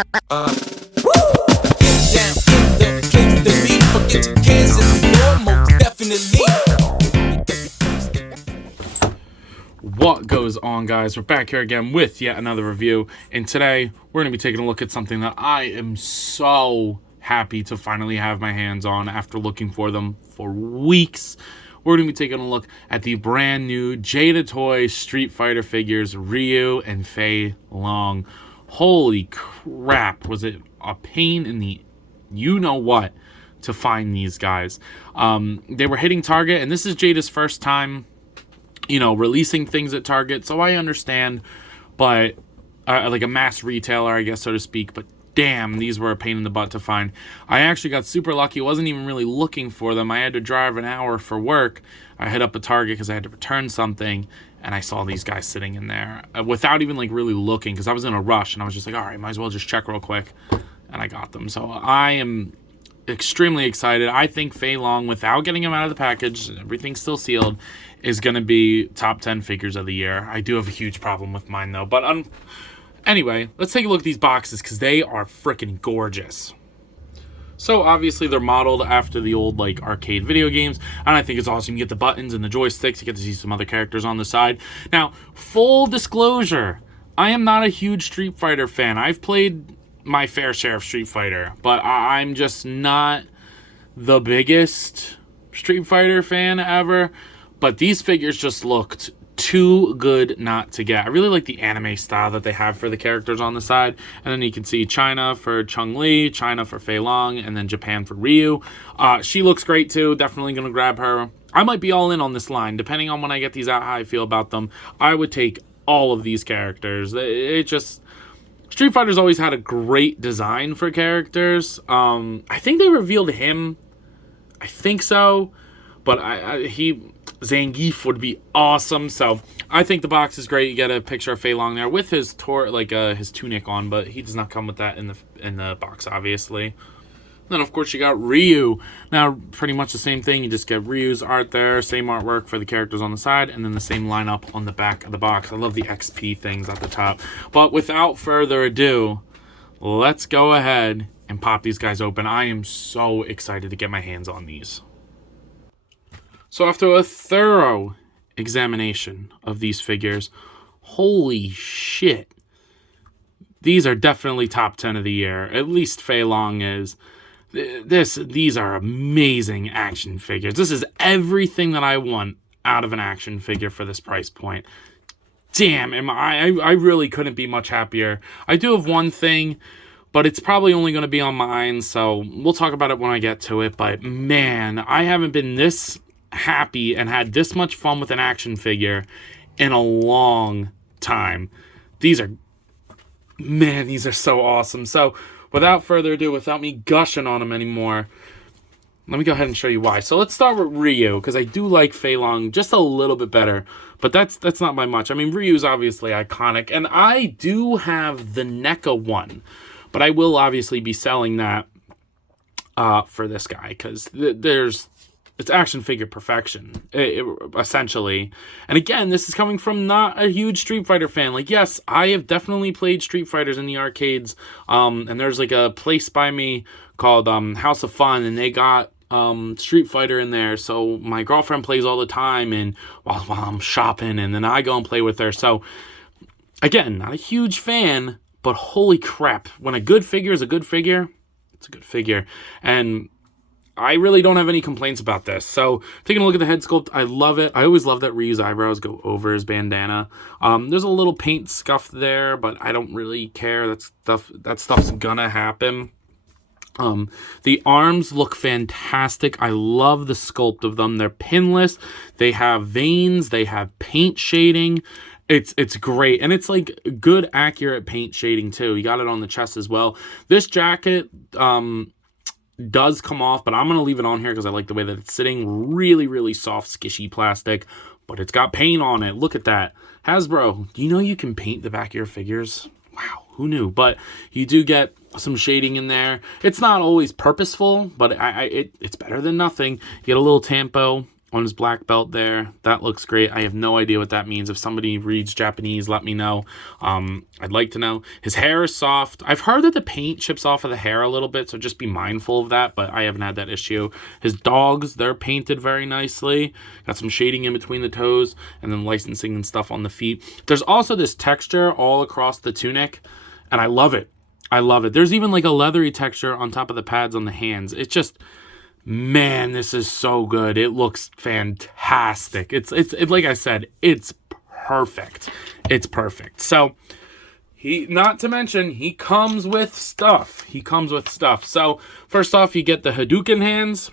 Down in the place to be. Forget your cares at the door, most definitely. What goes on, guys? We're back here again with yet another review, and today we're going to be taking a look at something that I am so happy to finally have my hands on after looking for them for weeks. We're going to be taking a look at the brand new Jada Toys Street Fighter figures, Ryu and Fei Long. Holy crap, was it a pain in the you-know-what to find these guys. They were hitting Target, and this is Jada's first time, releasing things at Target, so I understand, but like a mass retailer, I guess, so to speak, but damn, these were a pain in the butt to find. I actually got super lucky. Wasn't even really looking for them. I had to drive an hour for work. I hit up a Target because I had to return something, and I saw these guys sitting in there without even like really looking, because I was in a rush, and I was just like, all right, might as well just check real quick, and I got them. So I am extremely excited. I think Fei Long, without getting him out of the package, everything's still sealed, is going to be top 10 figures of the year. I do have a huge problem with mine, though. But anyway, let's take a look at these boxes, because they are freaking gorgeous. So obviously they're modeled after the old like arcade video games, and I think it's awesome. You get the buttons and the joysticks. You get to see some other characters on the side. Now, full disclosure, I am not a huge Street Fighter fan. I've played my fair share of Street Fighter, but I'm just not the biggest Street Fighter fan ever. But these figures just looked too good not to get. I really like the anime style that they have for the characters on the side. And then you can see China for Chun-Li, China for Fei Long, and then Japan for Ryu. She looks great too. Definitely going to grab her. I might be all in on this line. Depending on when I get these out, how I feel about them, I would take all of these characters. Street Fighter's always had a great design for characters. I think they revealed him. I think so. But Zangief would be awesome. So I think the box is great. You get a picture of Fei Long there with his his tunic on, but he does not come with that in the box, obviously. Then of course you got Ryu. Now pretty much the same thing. You just get Ryu's art there, same artwork for the characters on the side, and then the same lineup on the back of the box. I love the XP things at the top. But without further ado, let's go ahead and pop these guys open. I am so excited to get my hands on these. So after a thorough examination of these figures, holy shit, these are definitely top 10 of the year. At least Fei Long is. These are amazing action figures. This is everything that I want out of an action figure for this price point. Damn, I really couldn't be much happier. I do have one thing, but it's probably only going to be on mine, so we'll talk about it when I get to it. But man, I haven't been this happy and had this much fun with an action figure in a long time. These are so awesome. So without further ado, without me gushing on them anymore, let me go ahead and show you why. So let's start with Ryu, because I do like Fei Long just a little bit better, but that's not by much. I mean, Ryu's obviously iconic, and I do have the NECA one, but I will obviously be selling that for this guy, because it's action figure perfection, essentially. And again, this is coming from not a huge Street Fighter fan. Like, yes, I have definitely played Street Fighters in the arcades. And there's like a place by me called House of Fun, and they got Street Fighter in there. So my girlfriend plays all the time, and while I'm shopping, and then I go and play with her. So again, not a huge fan, but holy crap, when a good figure is a good figure, it's a good figure. And I really don't have any complaints about this. So taking a look at the head sculpt, I love it. I always love that Ryu's eyebrows go over his bandana. There's a little paint scuff there, but I don't really care. That stuff's gonna happen. The arms look fantastic. I love the sculpt of them. They're pinless. They have veins. They have paint shading. It's great, and it's like good accurate paint shading too. You got it on the chest as well. This jacket does come off, but I'm going to leave it on here because I like the way that it's sitting. Really, really soft, skishy plastic, but it's got paint on it. Look at that. Hasbro, do you know you can paint the back of your figures? Wow, who knew? But you do get some shading in there. It's not always purposeful, but it's better than nothing. You get a little tampo on his black belt there. That looks great. I have no idea what that means. If somebody reads Japanese, let me know. I'd like to know. His hair is soft. I've heard that the paint chips off of the hair a little bit, so just be mindful of that, but I haven't had that issue. His dogs, they're painted very nicely. Got some shading in between the toes, and then licensing and stuff on the feet. There's also this texture all across the tunic, and I love it. I love it. There's even like a leathery texture on top of the pads on the hands. It's just... man, this is so good. It looks fantastic. It's like I said, it's perfect. It's perfect. So not to mention, he comes with stuff. So first off, you get the Hadouken hands.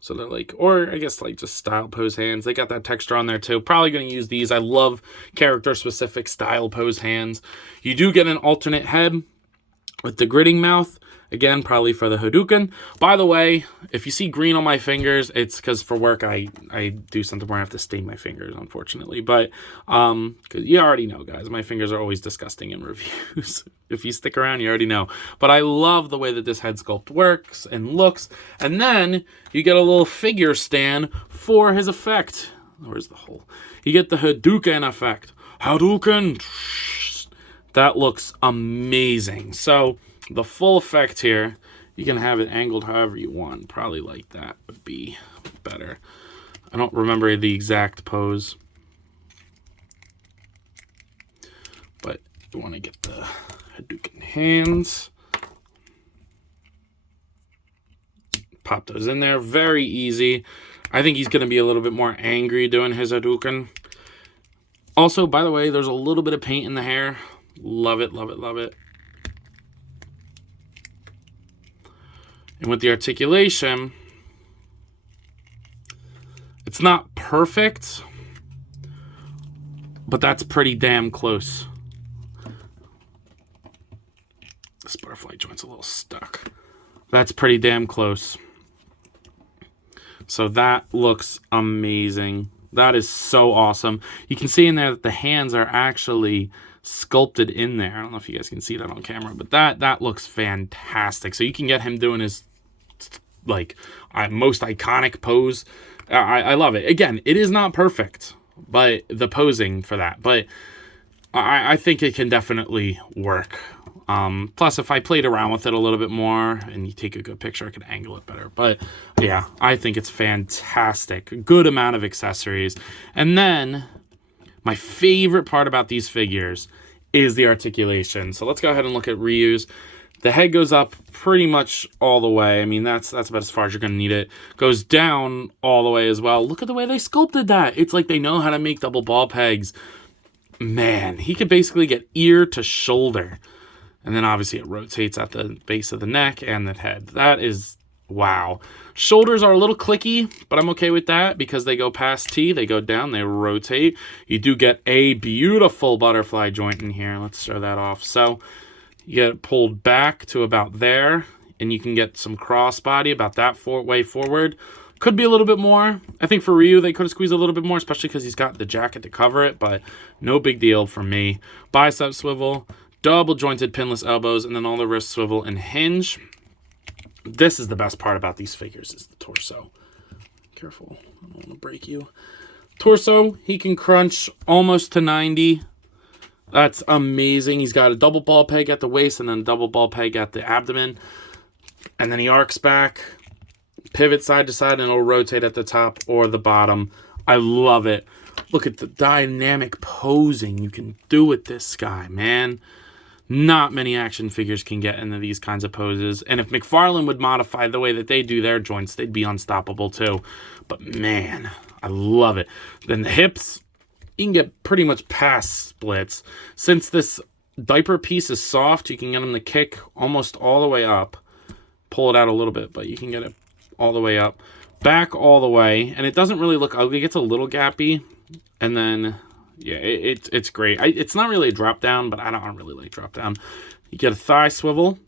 So they're like, or I guess like just style pose hands. They got that texture on there too. Probably going to use these. I love character specific style pose hands. You do get an alternate head with the gritting mouth. Again, probably for the Hadouken. By the way, if you see green on my fingers, it's because for work I do something where I have to stain my fingers, unfortunately. But cause you already know, guys, my fingers are always disgusting in reviews. If you stick around, you already know. But I love the way that this head sculpt works and looks. And then you get a little figure stand for his effect. Where's the hole? You get the Hadouken effect. Hadouken! That looks amazing. So... the full effect here, you can have it angled however you want. Probably like that would be better. I don't remember the exact pose, but you want to get the Hadouken hands. Pop those in there. Very easy. I think he's going to be a little bit more angry doing his Hadouken. Also, by the way, there's a little bit of paint in the hair. Love it, love it, love it. And with the articulation, it's not perfect, but that's pretty damn close. This butterfly joint's a little stuck. That's pretty damn close. So that looks amazing. That is so awesome. You can see in there that the hands are actually sculpted in there. I don't know if you guys can see that on camera, but that looks fantastic. So you can get him doing his like most iconic pose. I love it. Again, it is not perfect, but the posing for that, but I think it can definitely work. Plus, if I played around with it a little bit more and you take a good picture, I could angle it better. But yeah, I think it's fantastic. Good amount of accessories. And then my favorite part about these figures is the articulation. So let's go ahead and look at Ryu's. The head goes up pretty much all the way. I mean, that's about as far as you're going to need it. Goes down all the way as well. Look at the way they sculpted that. It's like they know how to make double ball pegs. Man, he could basically get ear to shoulder. And then obviously it rotates at the base of the neck and the head. That is, wow. Shoulders are a little clicky, but I'm okay with that because they go past T, they go down, they rotate. You do get a beautiful butterfly joint in here. Let's show that off. So you get it pulled back to about there, and you can get some crossbody about that way forward. Could be a little bit more. I think for Ryu, they could have squeezed a little bit more, especially because he's got the jacket to cover it, but no big deal for me. Bicep swivel, double jointed pinless elbows, and then all the wrist swivel and hinge. This is the best part about these figures, is the torso. Careful, I don't want to break you. Torso, he can crunch almost to 90. That's amazing. He's got a double ball peg at the waist and then a double ball peg at the abdomen. And then he arcs back, pivot side to side, and it'll rotate at the top or the bottom. I love it. Look at the dynamic posing you can do with this guy, man. Not many action figures can get into these kinds of poses. And if McFarlane would modify the way that they do their joints, they'd be unstoppable too. But man, I love it. Then the hips, you can get pretty much past splits. Since this diaper piece is soft, you can get them to kick almost all the way up. Pull it out a little bit, but you can get it all the way up. Back all the way. And it doesn't really look ugly. It gets a little gappy. And then, yeah, it's great. It's not really a drop down, but I don't really like drop down. You get a thigh swivel.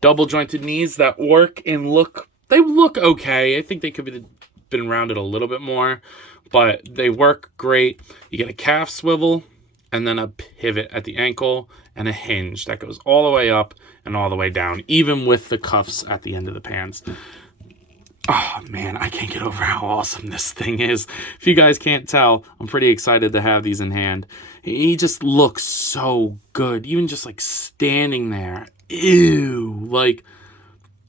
Double jointed knees that work and look, they look okay. I think they could be been rounded a little bit more, but they work great. You get a calf swivel and then a pivot at the ankle and a hinge that goes all the way up and all the way down, even with the cuffs at the end of the pants. Oh, man, I can't get over how awesome this thing is. If you guys can't tell, I'm pretty excited to have these in hand. He just looks so good. Even just, like, standing there. Ew. Like,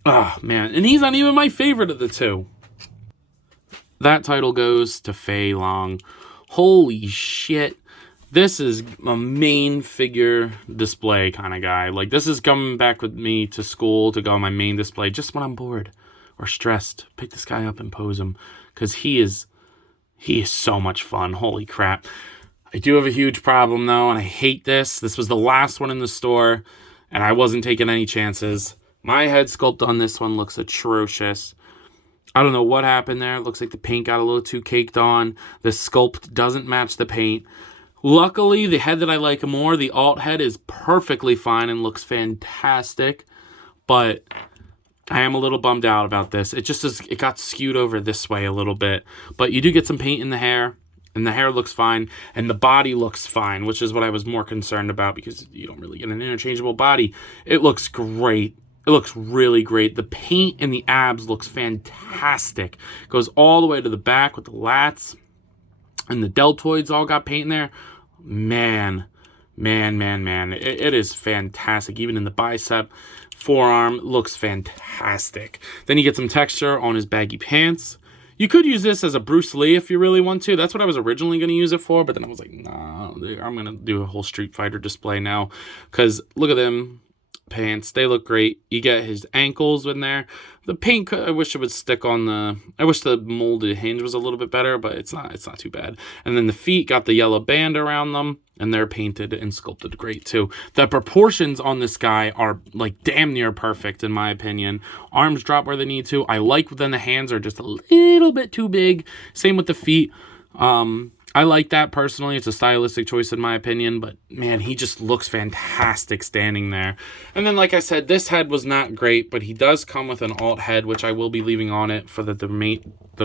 oh, man. And he's not even my favorite of the two. That title goes to Fei Long. Holy shit. This is a main figure display kind of guy. Like, this is coming back with me to school to go on my main display just when I'm bored or stressed. Pick this guy up and pose him, because he is so much fun. Holy crap. I do have a huge problem, though, and I hate this. This was the last one in the store, and I wasn't taking any chances. My head sculpt on this one looks atrocious. I don't know what happened there. It looks like the paint got a little too caked on. The sculpt doesn't match the paint. Luckily, the head that I like more, the alt head, is perfectly fine and looks fantastic. But I am a little bummed out about this. It got skewed over this way a little bit. But you do get some paint in the hair, and the hair looks fine, and the body looks fine, which is what I was more concerned about, because you don't really get an interchangeable body. It looks great. It looks really great. The paint in the abs looks fantastic. It goes all the way to the back with the lats, and the deltoids all got paint in there. Man. It is fantastic. Even in the bicep, forearm, looks fantastic. Then you get some texture on his baggy pants. You could use this as a Bruce Lee if you really want to. That's what I was originally going to use it for, but then I was like, nah, I'm going to do a whole Street Fighter display now, because look at them pants. They look great. You get his ankles in there. The paint, I wish it would stick on the, I wish the molded hinge was a little bit better, but it's not too bad. And then the feet got the yellow band around them, and they're painted and sculpted great too. The proportions on this guy are like damn near perfect in my opinion. Arms drop where they need to. I like when the hands are just a little bit too big. Same with the feet. I like that personally. It's a stylistic choice in my opinion, but man, he just looks fantastic standing there. And then, like I said, this head was not great, but he does come with an alt head, which I will be leaving on it for the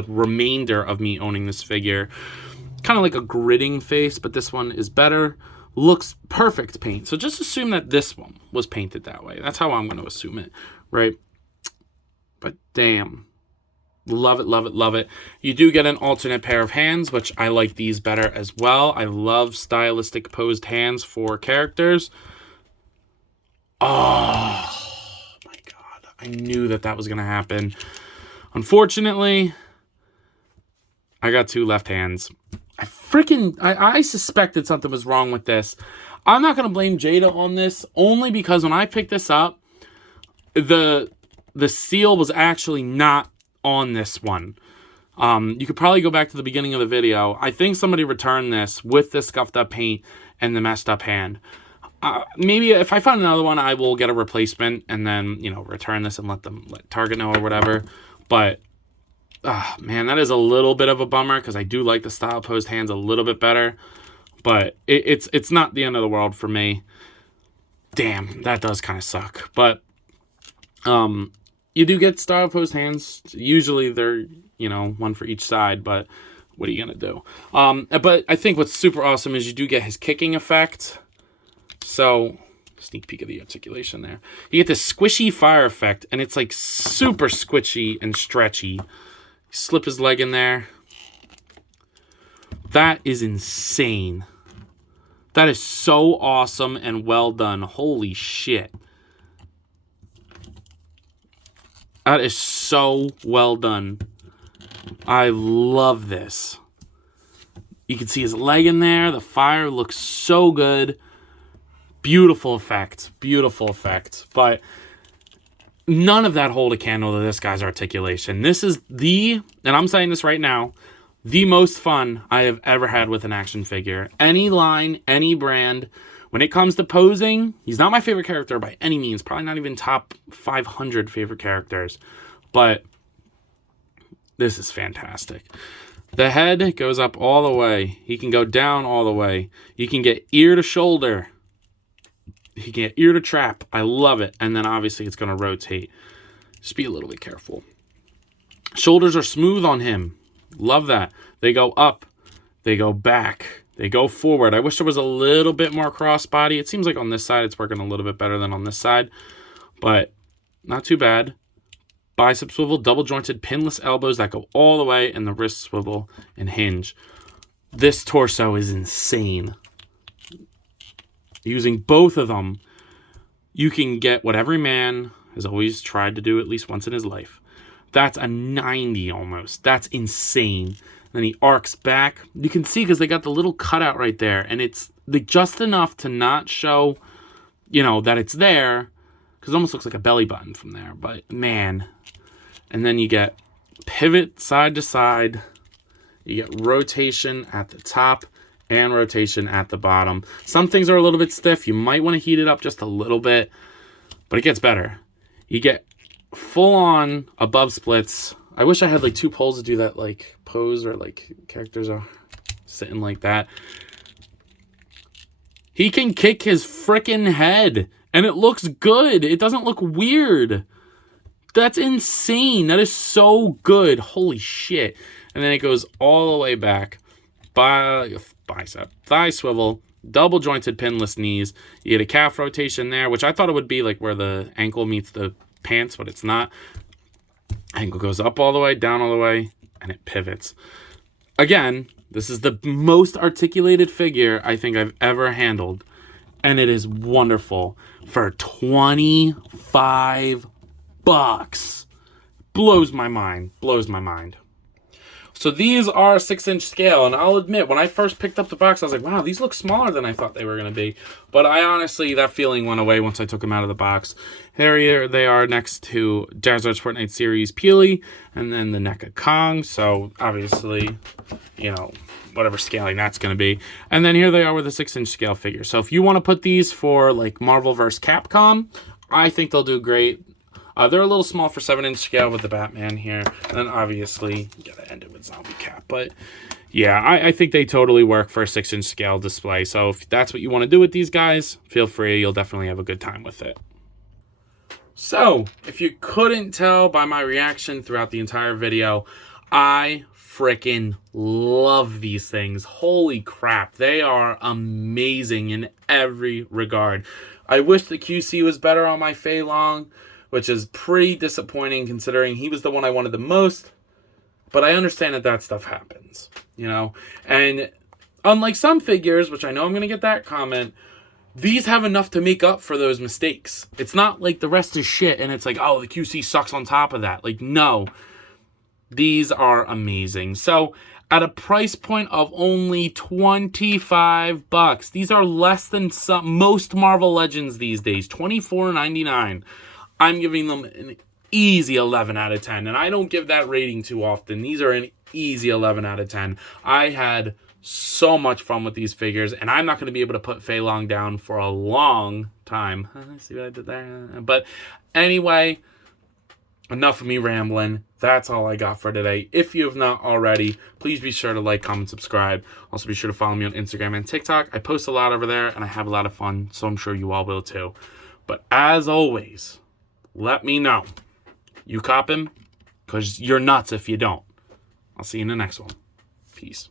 remainder of me owning this figure. Kind of like a gritting face, but this one is better. Looks perfect paint. So just assume that this one was painted that way. That's how I'm going to assume it, right? But damn. Love it, love it, love it. You do get an alternate pair of hands, which I like these better as well. I love stylistic posed hands for characters. Oh, my God. I knew that was going to happen. Unfortunately, I got two left hands. I suspected something was wrong with this. I'm not going to blame Jada on this, only because when I picked this up, the seal was actually not on this one. You could probably go back to the beginning of the video. I think somebody returned this with the scuffed up paint and the messed up hand. Maybe if I find another one, I will get a replacement and then, return this and let Target know or whatever. But, man, that is a little bit of a bummer, because I do like the style posed hands a little bit better. But it's not the end of the world for me. Damn, that does kind of suck. But, you do get style posed hands. Usually they're, one for each side, but what are you going to do? But I think what's super awesome is you do get his kicking effect. So, sneak peek of the articulation there. You get this squishy fire effect, and it's like super squishy and stretchy. Slip his leg in there. That is insane. That is so awesome and well done. Holy shit. That is so well done. I love this. You can see his leg in there. The fire looks so good. Beautiful effect. Beautiful effect. But none of that hold a candle to this guy's articulation. This is and I'm saying this right now, the most fun I have ever had with an action figure. Any line, any brand. When it comes to posing, he's not my favorite character by any means. Probably not even top 500 favorite characters. But this is fantastic. The head goes up all the way. He can go down all the way. You can get ear to shoulder. You can get ear to trap. I love it. And then obviously it's going to rotate. Just be a little bit careful. Shoulders are smooth on him. Love that. They go up. They go back. They go forward. I wish there was a little bit more crossbody. It seems like on this side it's working a little bit better than on this side. But not too bad. bicep swivel, double jointed pinless elbows that go all the way, and the wrist swivel and hinge. This torso is insane. Using both of them, you can get what every man has always tried to do at least once in his life. That's a 90 almost. That's insane. Then he arcs back. You can see because they got the little cutout right there, and it's just enough to not show, that it's there, because it almost looks like a belly button from there. But man, and then you get pivot side to side. You get rotation at the top and rotation at the bottom. Some things are a little bit stiff. You might want to heat it up just a little bit, but it gets better. You get full on above splits. I wish I had like 2 poles to do that like pose, or like characters are sitting like that. He can kick his freaking head and it looks good. It doesn't look weird. That's insane. That is so good. Holy shit. And then it goes all the way back. Bicep, thigh swivel, double jointed pinless knees. You get a calf rotation there, which I thought it would be like where the ankle meets the pants, but it's not. Ankle goes up all the way, down all the way, and it pivots. Again, this is the most articulated figure I think I've ever handled, and it is wonderful for $25. Blows my mind. So these are 6-inch scale, and I'll admit, when I first picked up the box, I was like, wow, these look smaller than I thought they were going to be. But I honestly, that feeling went away once I took them out of the box. Here they are next to Jazzards Fortnite Series Peely, and then the NECA Kong. So obviously, whatever scaling that's going to be. And then here they are with a 6-inch scale figure. So if you want to put these for like Marvel vs. Capcom, I think they'll do great. They're a little small for 7-inch scale with the Batman here. And then obviously, you gotta end it with Zombie Cap. But yeah, I think they totally work for a 6-inch scale display. So if that's what you want to do with these guys, feel free. You'll definitely have a good time with it. So, if you couldn't tell by my reaction throughout the entire video, I freaking love these things. Holy crap. They are amazing in every regard. I wish the QC was better on my Fei Long, which is pretty disappointing considering he was the one I wanted the most. But I understand that stuff happens, And unlike some figures, which I know I'm going to get that comment, these have enough to make up for those mistakes. It's not like the rest is shit and it's like, oh, the QC sucks on top of that. Like, no. These are amazing. So, at a price point of only $25, these are less than most Marvel Legends these days, $24.99. I'm giving them an easy 11 out of 10. And I don't give that rating too often. These are an easy 11 out of 10. I had so much fun with these figures. And I'm not going to be able to put Fei Long down for a long time. See what I did there? But anyway, enough of me rambling. That's all I got for today. If you have not already, please be sure to like, comment, subscribe. Also be sure to follow me on Instagram and TikTok. I post a lot over there and I have a lot of fun. So I'm sure you all will too. But as always, let me know. You cop him? Because you're nuts if you don't. I'll see you in the next one. Peace.